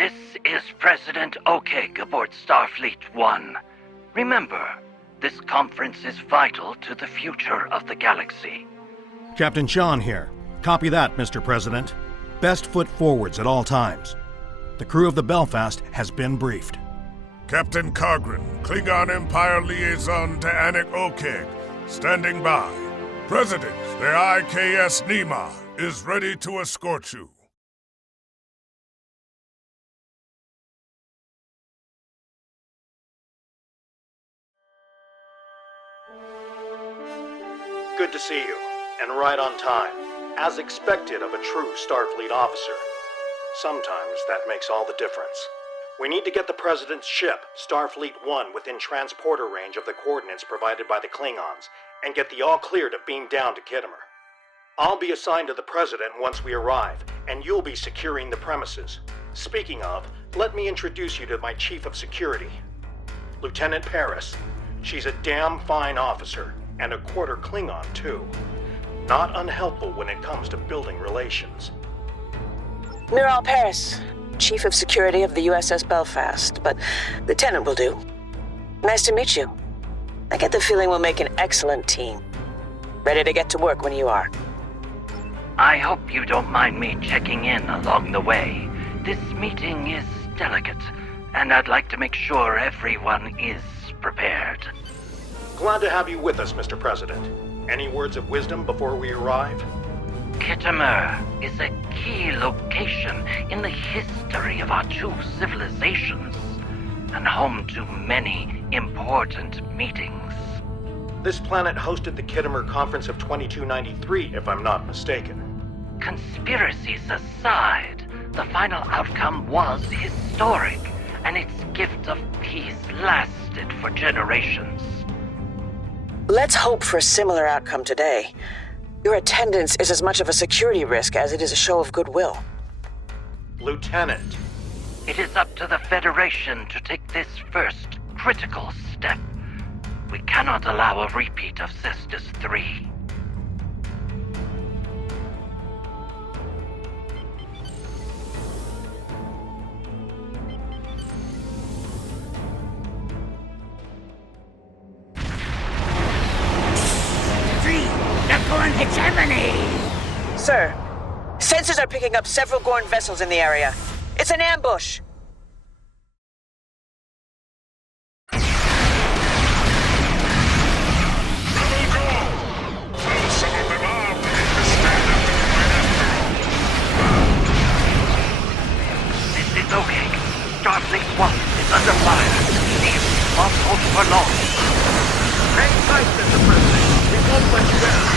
This is President Okeg aboard Starfleet 1. Remember, this conference is vital to the future of the galaxy. Captain Sean here. Copy that, Mr. President. Best foot forwards at all times. The crew of the Belfast has been briefed. Captain Kargren, Klingon Empire Liaison to Anik Okeg, standing by. President, the IKS Nima is ready to escort you. Good to see you, and right on time, as expected of a true Starfleet officer. Sometimes that makes all the difference. We need to get the President's ship, Starfleet 1, within transporter range of the coordinates provided by the Klingons, and get the all-clear to beam down to Khitomer. I'll be assigned to the President once we arrive, and you'll be securing the premises. Speaking of, let me introduce you to my Chief of Security, Lieutenant Paris. She's a damn fine officer, and a quarter Klingon, too. Not unhelpful when it comes to building relations. Miral Paris, Chief of Security of the USS Belfast, but Lieutenant will do. Nice to meet you. I get the feeling we'll make an excellent team. Ready to get to work when you are. I hope you don't mind me checking in along the way. This meeting is delicate, and I'd like to make sure everyone is prepared. Glad to have you with us, Mr. President. Any words of wisdom before we arrive? Khitomer is a key location in the history of our two civilizations, and home to many important meetings. This planet hosted the Khitomer Conference of 2293, if I'm not mistaken. Conspiracies aside, the final outcome was historic, and its gift of peace lasted for generations. Let's hope for a similar outcome today. Your attendance is as much of a security risk as it is a show of goodwill. Lieutenant. It is up to the Federation to take this first critical step. We cannot allow a repeat of Cestus 3. Sir, sensors are picking up several Gorn vessels in the area. It's an ambush! This is okay. Starfleet 1 is under fire. Please, not hold for long. Hang tight, Mr. President. We won't let you down.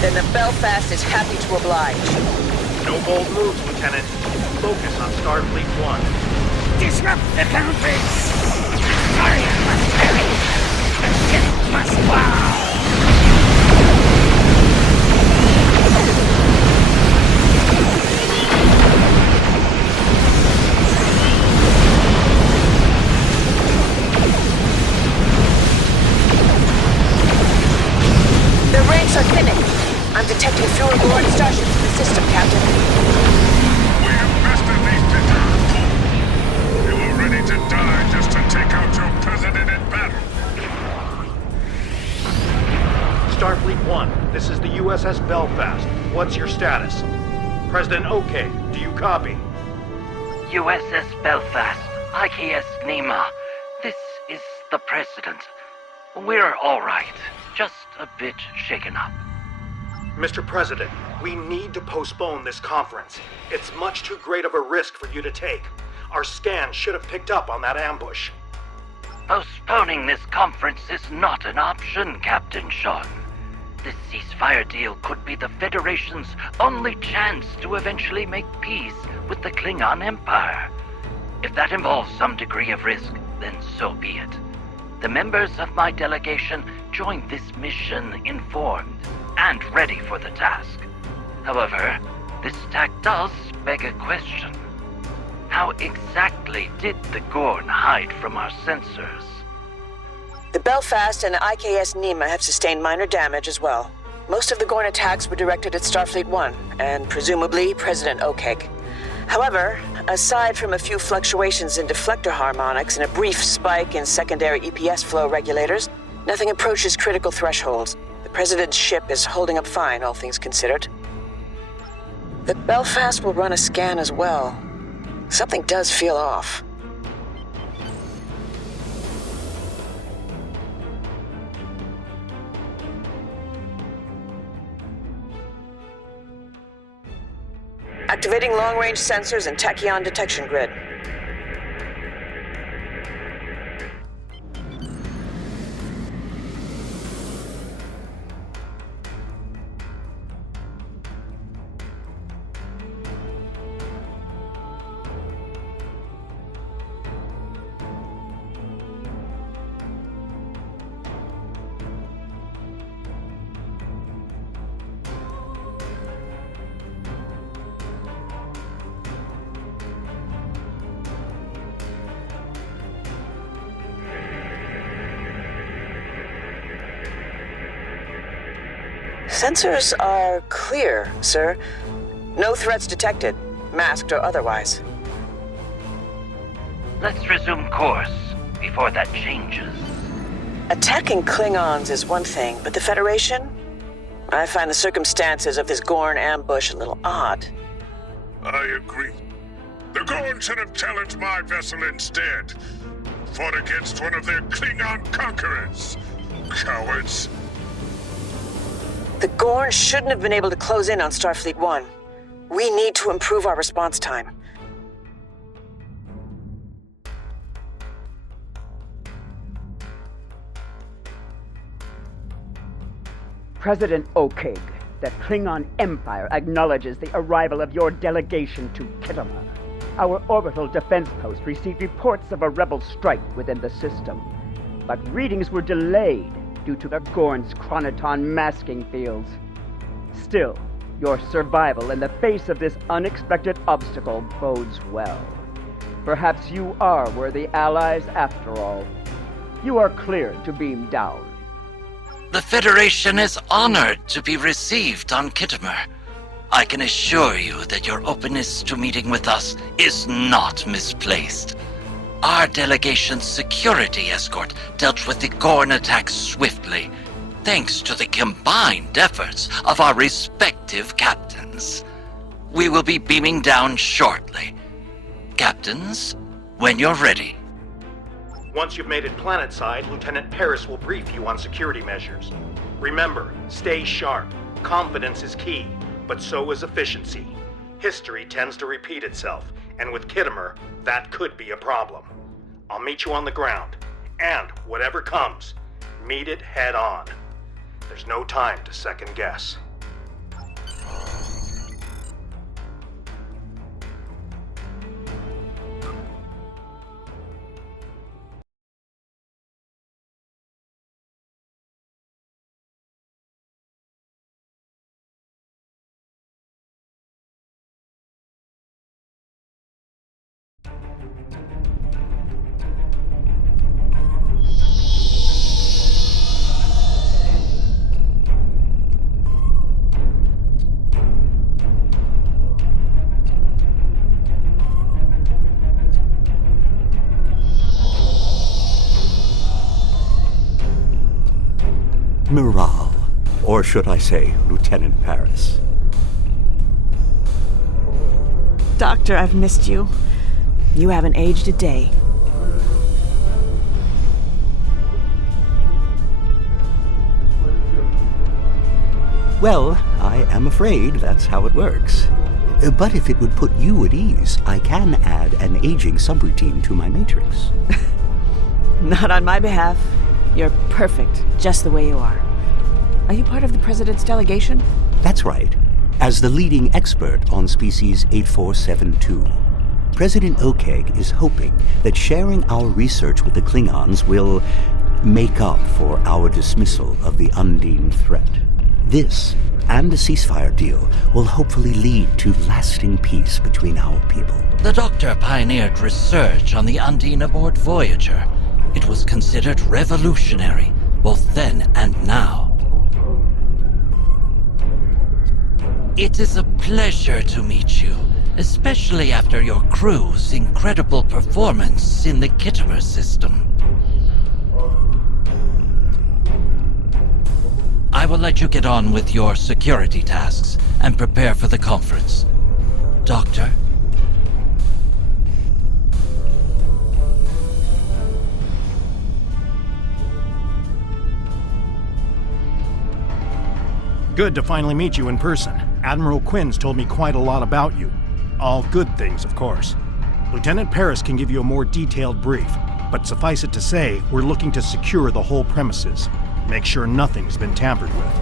Then the Belfast is happy to oblige. No bold moves, Lieutenant. Focus on Starfleet 1. Disrupt the conference! Victoria must perish! The ship must fall! The ranks are thinning. I'm detecting fewer Gorn starships in the system, Captain. We have bested these bitters. You were ready to die just to take out your president in battle. Starfleet 1, this is the USS Belfast. What's your status? President Okeg, do you copy? USS Belfast, IKS Nima. This is the President. We're all right. Just a bit shaken up. Mr. President, we need to postpone this conference. It's much too great of a risk for you to take. Our scan should have picked up on that ambush. Postponing this conference is not an option, Captain Sean. This ceasefire deal could be the Federation's only chance to eventually make peace with the Klingon Empire. If that involves some degree of risk, then so be it. The members of my delegation joined this mission informed and ready for the task. However, this attack does beg a question. How exactly did the Gorn hide from our sensors? The Belfast and IKS Nima have sustained minor damage as well. Most of the Gorn attacks were directed at Starfleet 1, and presumably President Okeg. However, aside from a few fluctuations in deflector harmonics and a brief spike in secondary EPS flow regulators, nothing approaches critical thresholds. The President's ship is holding up fine, all things considered. The Belfast will run a scan as well. Something does feel off. Activating long-range sensors and tachyon detection grid. Sensors are clear, sir. No threats detected, masked or otherwise. Let's resume course before that changes. Attacking Klingons is one thing, but the Federation? I find the circumstances of this Gorn ambush a little odd. I agree. The Gorn should have challenged my vessel instead. Fought against one of their Klingon conquerors. Cowards. The Gorn shouldn't have been able to close in on Starfleet 1. We need to improve our response time. President Okeg, the Klingon Empire acknowledges the arrival of your delegation to Khitomer. Our orbital defense post received reports of a rebel strike within the system, but readings were delayed due to the Gorn's chronoton masking fields. Still, your survival in the face of this unexpected obstacle bodes well. Perhaps you are worthy allies after all. You are cleared to beam down. The Federation is honored to be received on Khitomer. I can assure you that your openness to meeting with us is not misplaced. Our delegation's security escort dealt with the Gorn attack swiftly, thanks to the combined efforts of our respective captains. We will be beaming down shortly. Captains, when you're ready. Once you've made it planetside, Lieutenant Paris will brief you on security measures. Remember, stay sharp. Confidence is key, but so is efficiency. History tends to repeat itself, and with Khitomer, that could be a problem. I'll meet you on the ground, and whatever comes, meet it head on. There's no time to second guess. Miral, or should I say, Lieutenant Paris. Doctor, I've missed you. You haven't aged a day. Well, I am afraid that's how it works. But if it would put you at ease, I can add an aging subroutine to my matrix. Not on my behalf. You're perfect, just the way you are. Are you part of the President's delegation? That's right. As the leading expert on species 8472, President Okeg is hoping that sharing our research with the Klingons will make up for our dismissal of the Undine threat. This, and a ceasefire deal, will hopefully lead to lasting peace between our people. The Doctor pioneered research on the Undine aboard Voyager. It was considered revolutionary, both then and now. It is a pleasure to meet you, especially after your crew's incredible performance in the Khitomer system. I will let you get on with your security tasks and prepare for the conference. Doctor? Good to finally meet you in person. Admiral Quinn's told me quite a lot about you. All good things, of course. Lieutenant Paris can give you a more detailed brief, but suffice it to say, we're looking to secure the whole premises. Make sure nothing's been tampered with.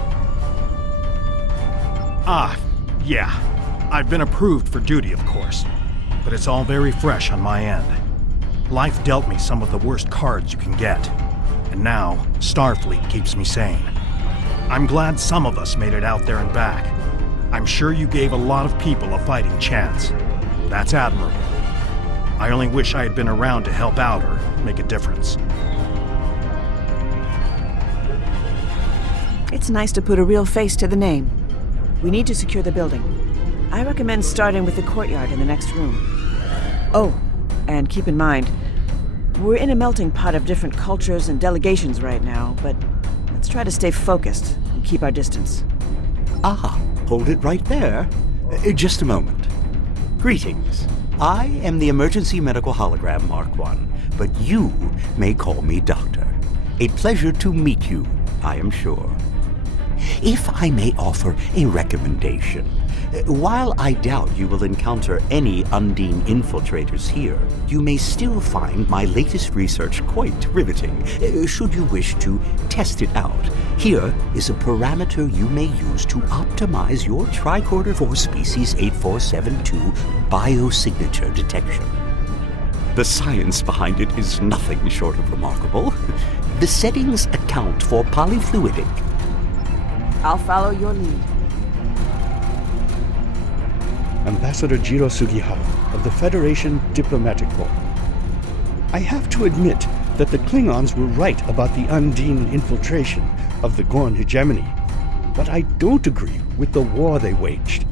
Yeah. I've been approved for duty, of course. But it's all very fresh on my end. Life dealt me some of the worst cards you can get. And now, Starfleet keeps me sane. I'm glad some of us made it out there and back. I'm sure you gave a lot of people a fighting chance. That's admirable. I only wish I had been around to help out or make a difference. It's nice to put a real face to the name. We need to secure the building. I recommend starting with the courtyard in the next room. Oh, and keep in mind, we're in a melting pot of different cultures and delegations right now, but let's try to stay focused and keep our distance. Ah, hold it right there. Just a moment. Greetings. I am the Emergency Medical Hologram Mark I, but you may call me Doctor. A pleasure to meet you, I am sure. If I may offer a recommendation, while I doubt you will encounter any Undine infiltrators here, you may still find my latest research quite riveting, should you wish to test it out. Here is a parameter you may use to optimize your tricorder for species 8472 biosignature detection. The science behind it is nothing short of remarkable. The settings account for polyfluidic. I'll follow your lead. Ambassador Jiro Sugihara of the Federation Diplomatic Corps. I have to admit that the Klingons were right about the Undine infiltration of the Gorn hegemony, but I don't agree with the war they waged.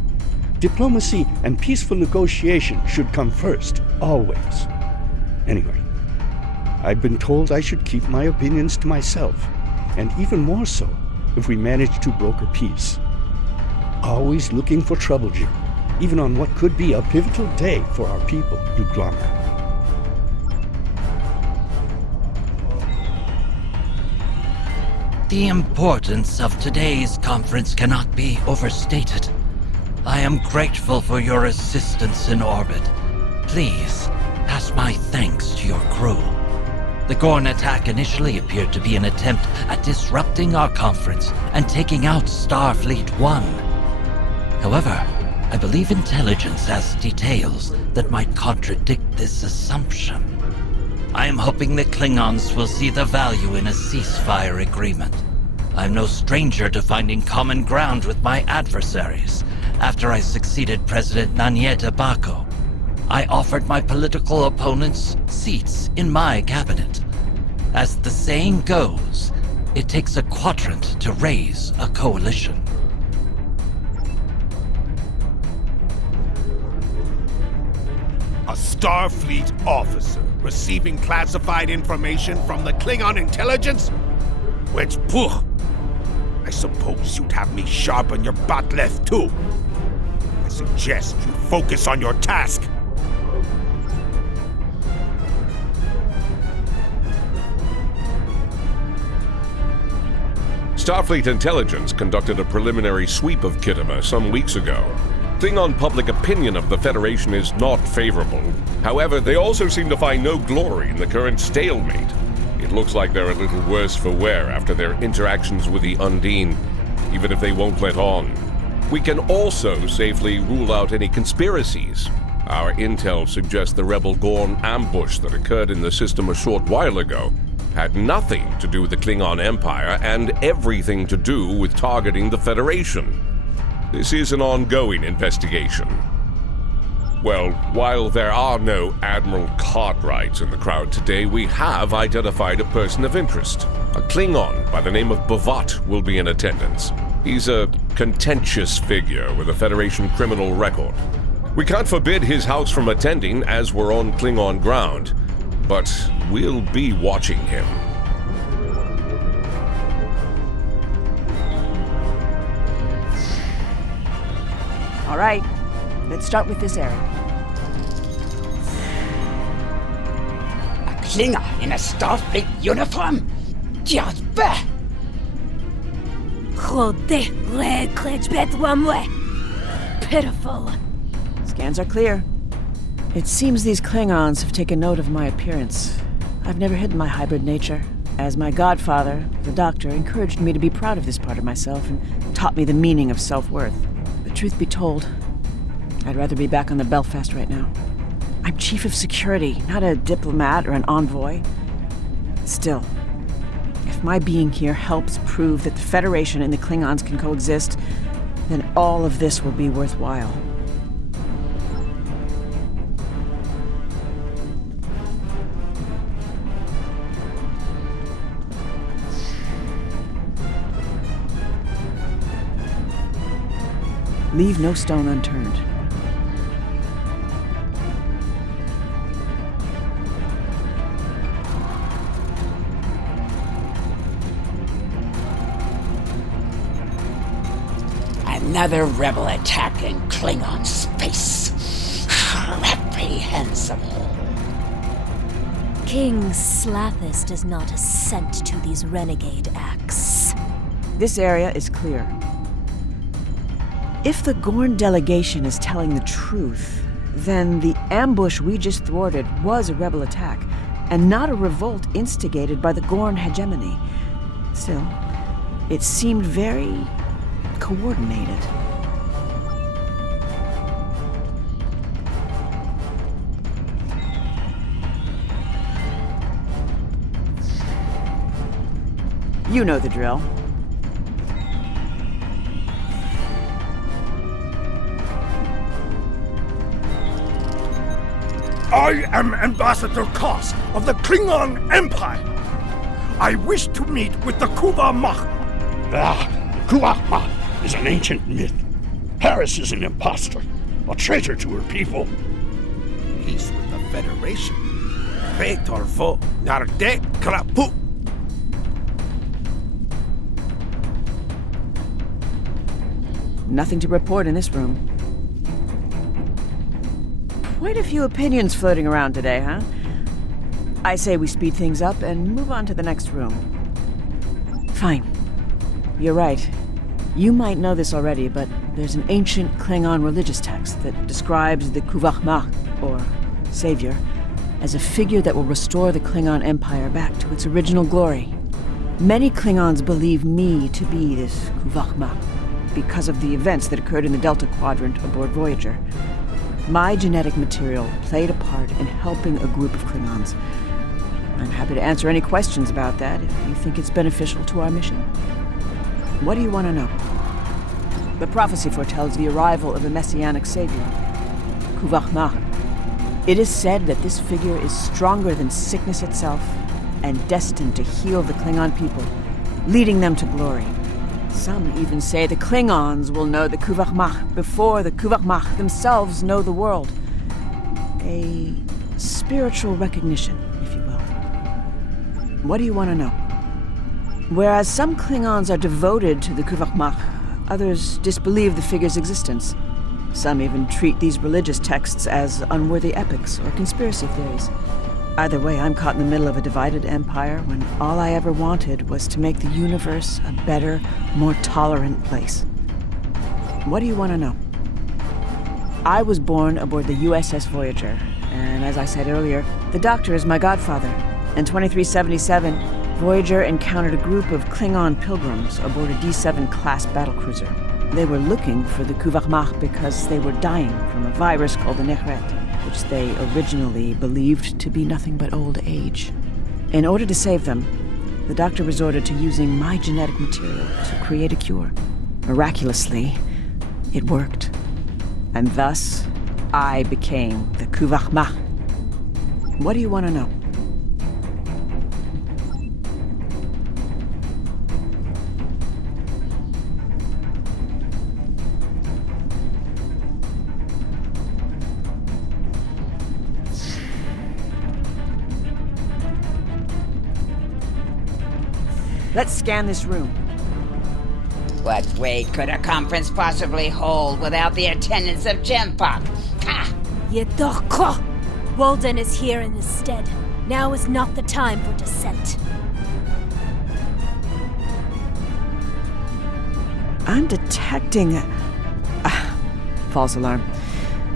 Diplomacy and peaceful negotiation should come first, always. Anyway, I've been told I should keep my opinions to myself, and even more so if we manage to broker peace. Always looking for trouble, Jim, even on what could be a pivotal day for our people, you glommer. The importance of today's conference cannot be overstated. I am grateful for your assistance in orbit. Please, pass my thanks to your crew. The Gorn attack initially appeared to be an attempt at disrupting our conference and taking out Starfleet 1. However, I believe intelligence has details that might contradict this assumption. I am hoping the Klingons will see the value in a ceasefire agreement. I'm no stranger to finding common ground with my adversaries. After I succeeded President Nanyeta Bako, I offered my political opponents seats in my cabinet. As the saying goes, it takes a quadrant to raise a coalition. A Starfleet officer receiving classified information from the Klingon intelligence? Which, pooh, I suppose you'd have me sharpen your butt left too. I suggest you focus on your task. Starfleet intelligence conducted a preliminary sweep of Khitomer some weeks ago. Klingon public opinion of the Federation is not favorable. However, they also seem to find no glory in the current stalemate. It looks like they're a little worse for wear after their interactions with the Undine, even if they won't let on. We can also safely rule out any conspiracies. Our intel suggests the rebel Gorn ambush that occurred in the system a short while ago had nothing to do with the Klingon Empire and everything to do with targeting the Federation. This is an ongoing investigation. Well, while there are no Admiral Cartwrights in the crowd today, we have identified a person of interest. A Klingon by the name of Bavat will be in attendance. He's a contentious figure with a Federation criminal record. We can't forbid his house from attending as we're on Klingon ground, but we'll be watching him. All right, let's start with this area. A Klingon in a Starfleet uniform? Just bah! Pitiful. Scans are clear. It seems these Klingons have taken note of my appearance. I've never hidden my hybrid nature, as my godfather, the Doctor, encouraged me to be proud of this part of myself and taught me the meaning of self-worth. But truth be told, I'd rather be back on the Belfast right now. I'm chief of security, not a diplomat or an envoy. Still, if my being here helps prove that the Federation and the Klingons can coexist, then all of this will be worthwhile. Leave no stone unturned. Another rebel attack in Klingon space. Reprehensible. King Slathis does not assent to these renegade acts. This area is clear. If the Gorn delegation is telling the truth, then the ambush we just thwarted was a rebel attack, and not a revolt instigated by the Gorn hegemony. Still, it seemed very coordinated. You know the drill. I am Ambassador Koss of the Klingon Empire. I wish to meet with the Kuvah Magh. Kuvah Magh is an ancient myth. Paris is an impostor, a traitor to her people. He's with the Federation. Traitor vo narde krapu. Nothing to report in this room. Quite a few opinions floating around today, huh? I say we speed things up and move on to the next room. Fine. You're right. You might know this already, but there's an ancient Klingon religious text that describes the Kuvah Magh, or Savior, as a figure that will restore the Klingon Empire back to its original glory. Many Klingons believe me to be this Kuvah Magh because of the events that occurred in the Delta Quadrant aboard Voyager. My genetic material played a part in helping a group of Klingons. I'm happy to answer any questions about that if you think it's beneficial to our mission. What do you want to know? The prophecy foretells the arrival of a messianic savior, Kuvah Magh. It is said that this figure is stronger than sickness itself and destined to heal the Klingon people, leading them to glory. Some even say the Klingons will know the Kuvah Magh before the Kuvah Magh themselves know the world. A spiritual recognition, if you will. What do you want to know? Whereas some Klingons are devoted to the Kuvah Magh, others disbelieve the figure's existence. Some even treat these religious texts as unworthy epics or conspiracy theories. Either way, I'm caught in the middle of a divided empire when all I ever wanted was to make the universe a better, more tolerant place. What do you want to know? I was born aboard the USS Voyager, and as I said earlier, the Doctor is my godfather. In 2377, Voyager encountered a group of Klingon pilgrims aboard a D7 class battlecruiser. They were looking for the Kuvah Magh because they were dying from a virus called the Nehret, which they originally believed to be nothing but old age. In order to save them, the Doctor resorted to using my genetic material to create a cure. Miraculously, it worked. And thus, I became the Kuvah Magh. What do you want to know? Let's scan this room. What weight could a conference possibly hold without the attendance of Jempok? Yedoko! Walden is here in his stead. Now is not the time for dissent. I'm detecting false alarm.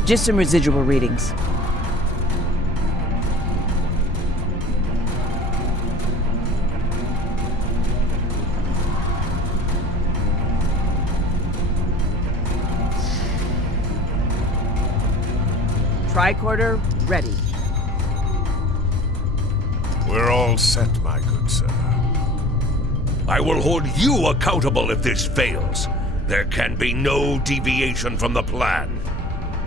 Just some residual readings. Tricorder ready. We're all set, my good sir. I will hold you accountable if this fails. There can be no deviation from the plan.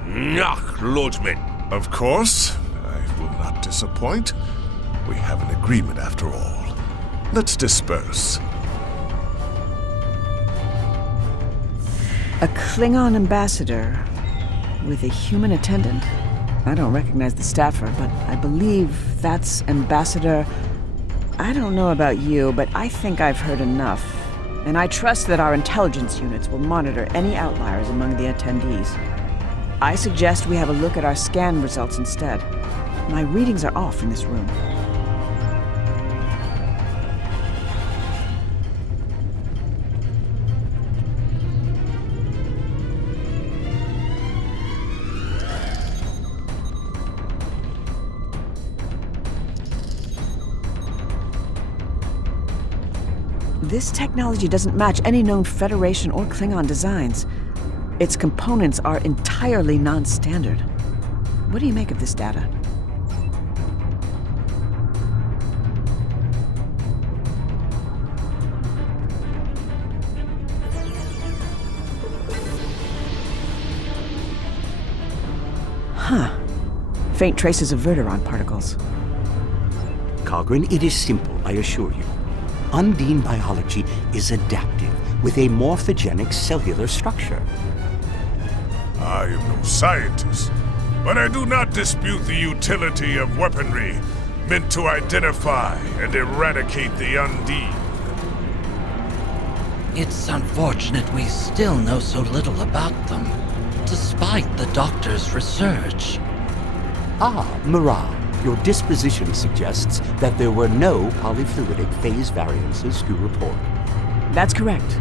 Magh, Lordsman. Of course. I will not disappoint. We have an agreement after all. Let's disperse. A Klingon ambassador with a human attendant. I don't recognize the staffer, but I believe that's Ambassador... I don't know about you, but I think I've heard enough. And I trust that our intelligence units will monitor any outliers among the attendees. I suggest we have a look at our scan results instead. My readings are off in this room. This technology doesn't match any known Federation or Klingon designs. Its components are entirely non-standard. What do you make of this data? Huh. Faint traces of Verteron particles. Cogran, it is simple, I assure you. Undine biology is adaptive, with a morphogenic cellular structure. I am no scientist, but I do not dispute the utility of weaponry meant to identify and eradicate the Undine. It's unfortunate we still know so little about them, despite the Doctor's research. Ah, Mirage. Your disposition suggests that there were no polyfluidic phase variances to report. That's correct.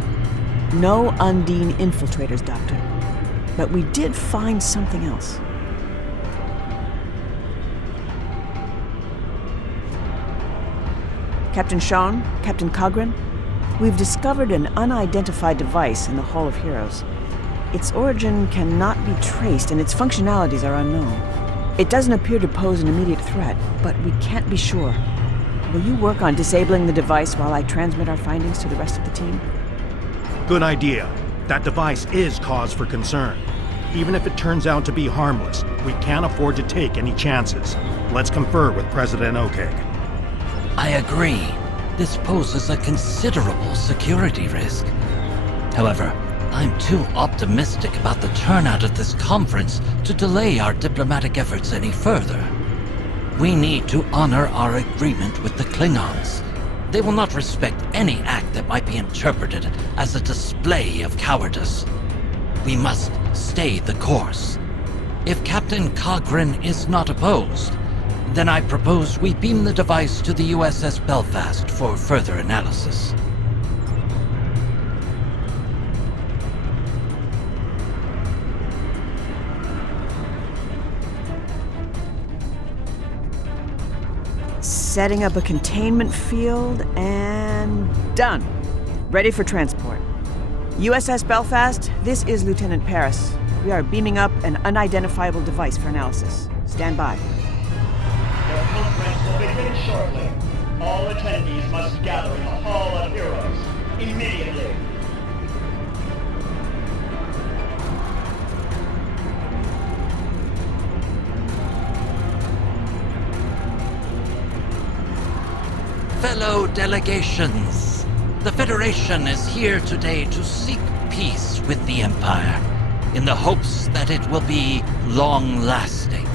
No Undine infiltrators, Doctor. But we did find something else. Captain Sean, Captain Cogran, we've discovered an unidentified device in the Hall of Heroes. Its origin cannot be traced and its functionalities are unknown. It doesn't appear to pose an immediate threat, but we can't be sure. Will you work on disabling the device while I transmit our findings to the rest of the team? Good idea. That device is cause for concern. Even if it turns out to be harmless, we can't afford to take any chances. Let's confer with President Okeg. I agree. This poses a considerable security risk. However, I'm too optimistic about the turnout at this conference to delay our diplomatic efforts any further. We need to honor our agreement with the Klingons. They will not respect any act that might be interpreted as a display of cowardice. We must stay the course. If Captain Cogran is not opposed, then I propose we beam the device to the USS Belfast for further analysis. Setting up a containment field, and done. Ready for transport. USS Belfast, this is Lieutenant Paris. We are beaming up an unidentifiable device for analysis. Stand by. The conference will begin shortly. All attendees must gather in the Hall of Heroes immediately. Fellow delegations, the Federation is here today to seek peace with the Empire, in the hopes that it will be long-lasting.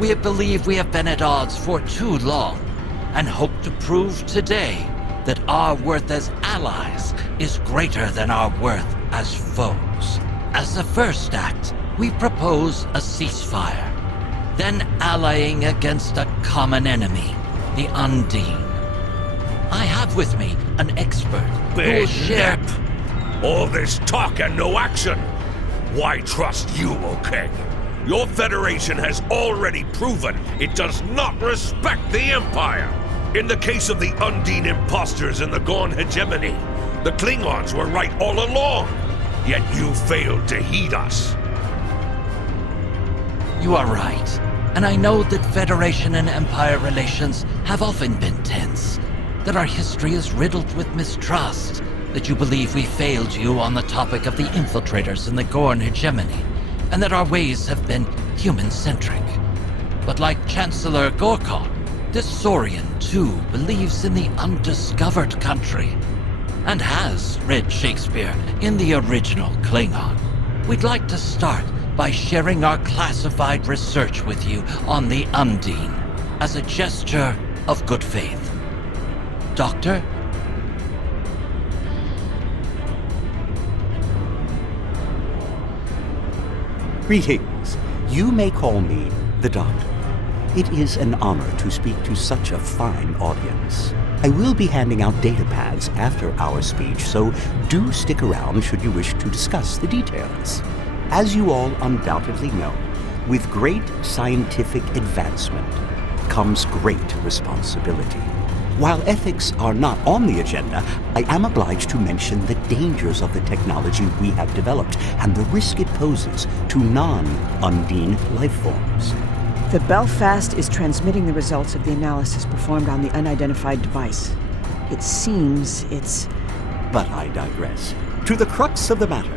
We believe we have been at odds for too long, and hope to prove today that our worth as allies is greater than our worth as foes. As a first act, we propose a ceasefire, then allying against a common enemy, the Undine. I have with me an expert who will share... All this talk and no action! Why trust you, okay? Your Federation has already proven it does not respect the Empire! In the case of the Undine imposters and the Gorn hegemony, the Klingons were right all along, yet you failed to heed us. You are right, and I know that Federation and Empire relations have often been tense, that our history is riddled with mistrust, that you believe we failed you on the topic of the infiltrators and the Gorn hegemony, and that our ways have been human-centric. But like Chancellor Gorkon, this Saurian too believes in the undiscovered country, and has read Shakespeare in the original Klingon. We'd like to start by sharing our classified research with you on the Undine, as a gesture of good faith. Doctor? Greetings. You may call me the Doctor. It is an honor to speak to such a fine audience. I will be handing out data pads after our speech, so do stick around should you wish to discuss the details. As you all undoubtedly know, with great scientific advancement comes great responsibility. While ethics are not on the agenda, I am obliged to mention the dangers of the technology we have developed and the risk it poses to non-Undine life forms. The Belfast is transmitting the results of the analysis performed on the unidentified device. It seems it's... But I digress. To the crux of the matter,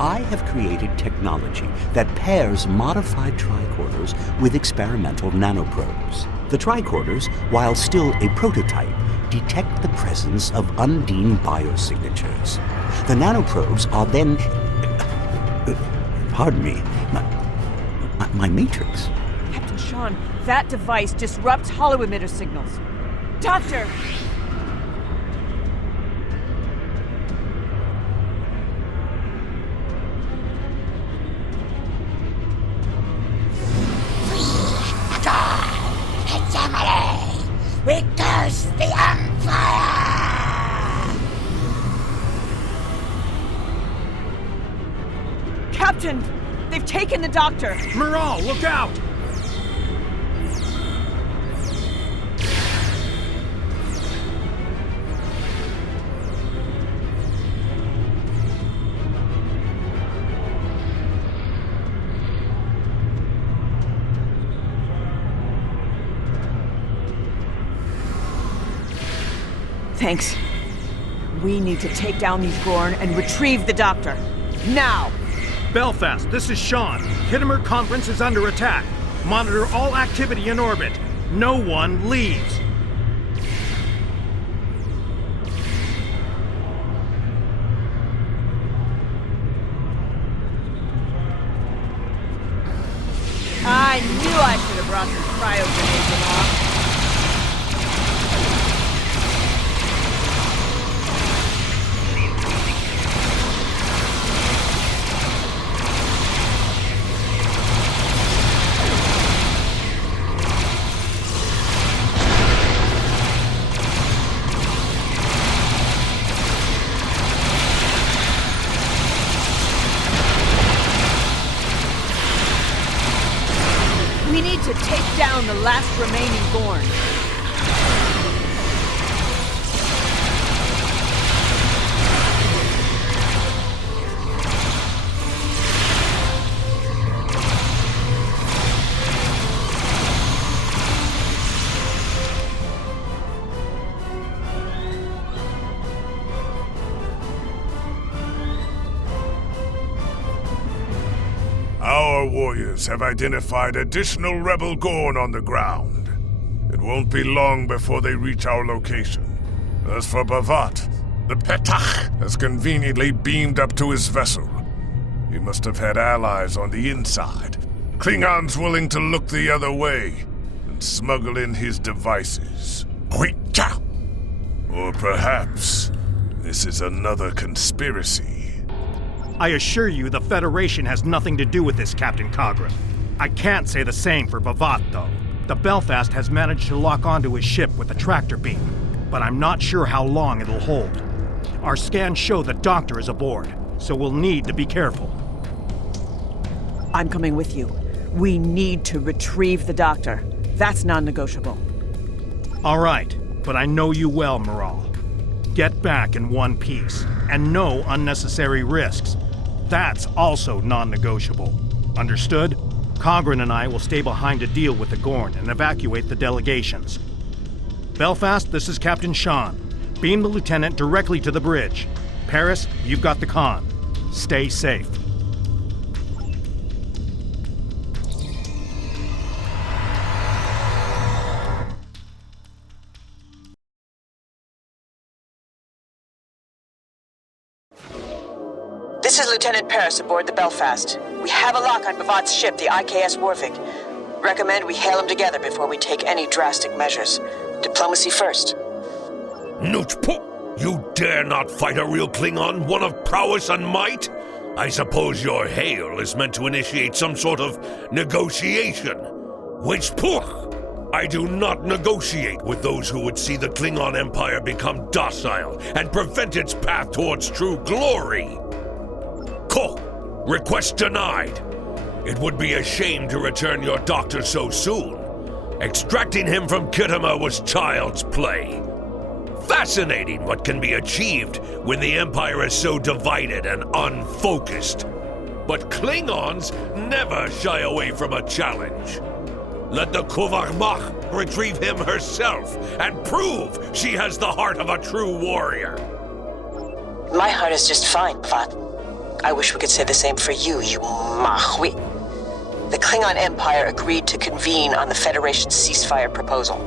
I have created technology that pairs modified tricorders with experimental nanoprobes. The tricorders, while still a prototype, detect the presence of Undine biosignatures. The nanoprobes are then... pardon me, my matrix. Captain Sean, that device disrupts holo-emitter signals. Doctor! We curse the Empire! Captain! They've taken the Doctor! Miral, look out! Thanks. We need to take down these Gorn and retrieve the Doctor. Now! Belfast, this is Sean. Khitomer Conference is under attack. Monitor all activity in orbit. No one leaves. I knew I should have brought some cryo grenades along. We need to take down the last remaining Gorn. our warriors have identified additional rebel Gorn on the ground. It won't be long before they reach our location. As for Bavat, the Petach has conveniently beamed up to his vessel. He must have had allies on the inside. Klingons willing to look the other way and smuggle in his devices. Or perhaps this is another conspiracy. I assure you the Federation has nothing to do with this, Captain Cogran. I can't say the same for Bavat, though. The Belfast has managed to lock onto his ship with a tractor beam, but I'm not sure how long it'll hold. Our scans show the Doctor is aboard, so we'll need to be careful. I'm coming with you. We need to retrieve the Doctor. That's non-negotiable. All right, but I know you well, Moral. Get back in one piece, and no unnecessary risks. That's also non-negotiable. Understood? Cogran and I will stay behind to deal with the Gorn and evacuate the delegations. Belfast, this is Captain Sean. Beam the lieutenant directly to the bridge. Paris, you've got the con. Stay safe. This is Lieutenant Paris aboard the Belfast. We have a lock on Bavat's ship, the IKS Warvik. Recommend we hail him together before we take any drastic measures. Diplomacy first. Nutpo! You dare not fight a real Klingon, one of prowess and might? I suppose your hail is meant to initiate some sort of negotiation. Which I do not negotiate with those who would see the Klingon Empire become docile and prevent its path towards true glory. Request denied. It would be a shame to return your Doctor so soon. Extracting him from Khitomer was child's play. Fascinating what can be achieved when the Empire is so divided and unfocused. But Klingons never shy away from a challenge. Let the Kuvah Magh retrieve him herself and prove she has the heart of a true warrior. My heart is just fine, Bavat. I wish we could say the same for you, you Mahwi. The Klingon Empire agreed to convene on the Federation's ceasefire proposal.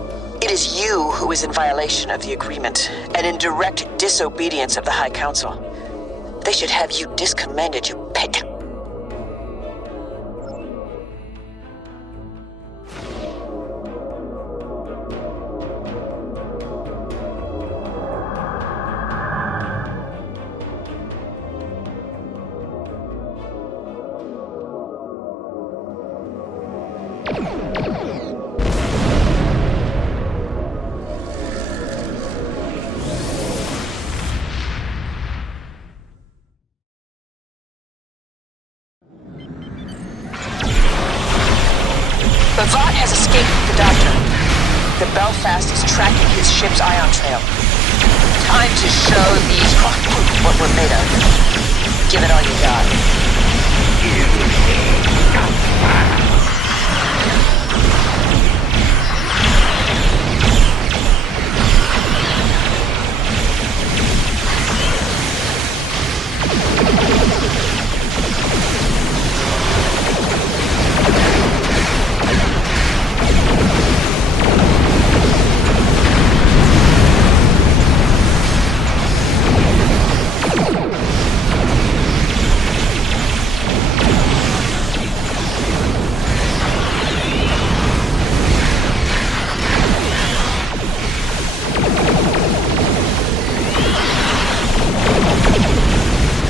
It is you who is in violation of the agreement, and in direct disobedience of the High Council. They should have you discommended, you pig. Bavat has escaped with the Doctor. The Belfast is tracking his ship's ion trail. Time to show these what we're made of. Give it all you got.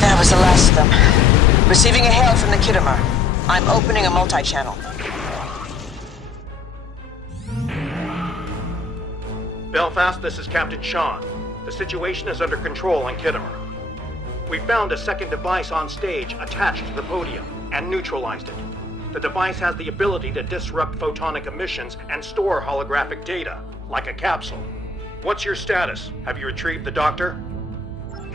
That was the last of them. Receiving a hail from the Khitomer. I'm opening a multi-channel. Belfast, this is Captain Sean. The situation is under control on Khitomer. We found a second device on stage attached to the podium and neutralized it. The device has the ability to disrupt photonic emissions and store holographic data, like a capsule. What's your status? Have you retrieved the Doctor?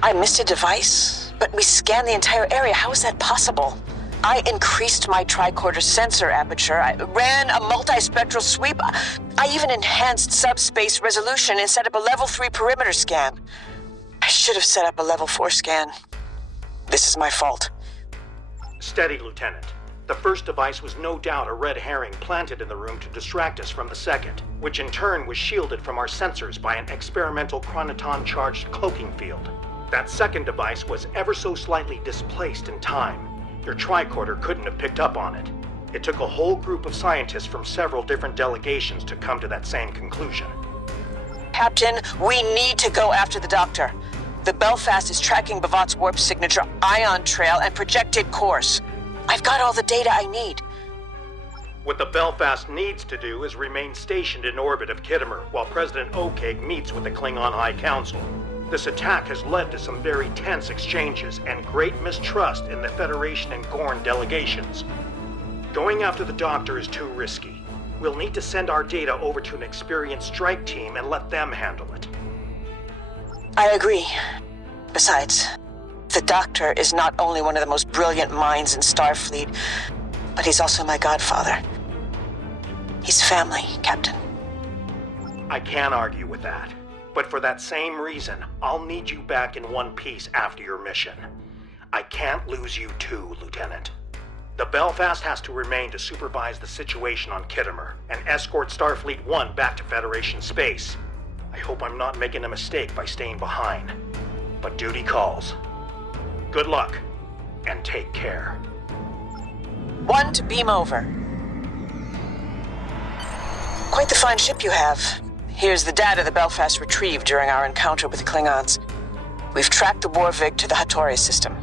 I missed a device, but we scanned the entire area. How is that possible? I increased my tricorder sensor aperture. I ran a multispectral sweep. I even enhanced subspace resolution and set up a level 3 perimeter scan. I should have set up a level 4 scan. This is my fault. Steady, Lieutenant. The first device was no doubt a red herring planted in the room to distract us from the second, which in turn was shielded from our sensors by an experimental chronoton-charged cloaking field. That second device was ever so slightly displaced in time. Your tricorder couldn't have picked up on it. It took a whole group of scientists from several different delegations to come to that same conclusion. Captain, we need to go after the Doctor. The Belfast is tracking Bavat's warp signature, ion trail, and projected course. I've got all the data I need. What the Belfast needs to do is remain stationed in orbit of Khitomer while President Okeg meets with the Klingon High Council. This attack has led to some very tense exchanges and great mistrust in the Federation and Gorn delegations. Going after the Doctor is too risky. We'll need to send our data over to an experienced strike team and let them handle it. I agree. Besides, the Doctor is not only one of the most brilliant minds in Starfleet, but he's also my godfather. He's family, Captain. I can't argue with that. But for that same reason, I'll need you back in one piece after your mission. I can't lose you too, Lieutenant. The Belfast has to remain to supervise the situation on Khitomer and escort Starfleet 1 back to Federation space. I hope I'm not making a mistake by staying behind. But duty calls. Good luck, and take care. 1 to beam over. Quite the fine ship you have. Here's the data the Belfast retrieved during our encounter with the Klingons. We've tracked the Warvig to the Hattori system.